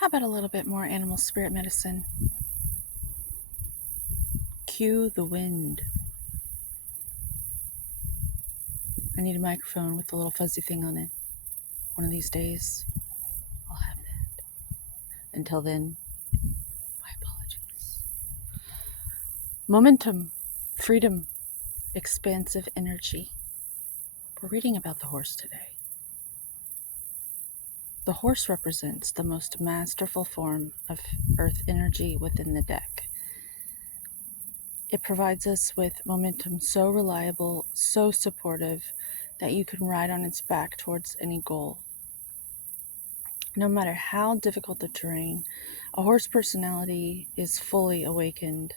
How about a little bit more animal spirit medicine? Cue the wind. I need a microphone with a little fuzzy thing on it. One of these days, I'll have that. Until then, my apologies. Momentum, freedom, expansive energy. We're reading about the horse today. The horse represents the most masterful form of earth energy within the deck. It provides us with momentum so reliable, so supportive, that you can ride on its back towards any goal. No matter how difficult the terrain, a horse personality is fully awakened,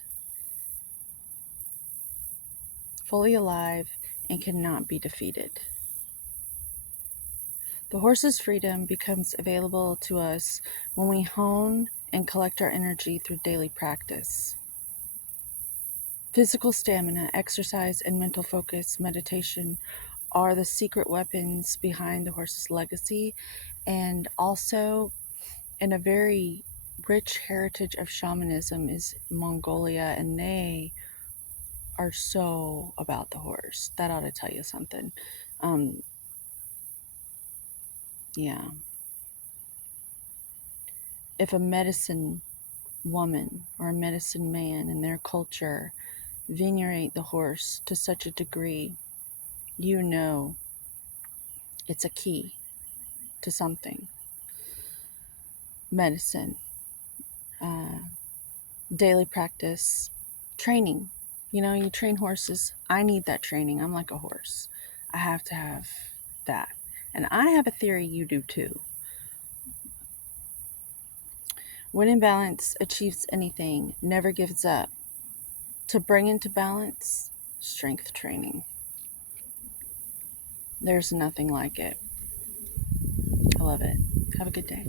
fully alive, and cannot be defeated. The horse's freedom becomes available to us when we hone and collect our energy through daily practice. Physical stamina, exercise, and mental focus, meditation, are the secret weapons behind the horse's legacy, and also in a very rich heritage of shamanism is Mongolia, and they are so about the horse. That ought to tell you something. Yeah. If a medicine woman or a medicine man in their culture venerate the horse to such a degree, you know it's a key to something. Medicine, daily practice, training. You train horses. I need that training. I'm like a horse. I have to have that. And I have a theory you do too. When in balance achieves anything, never gives up. To bring into balance, strength training. There's nothing like it. I love it. Have a good day.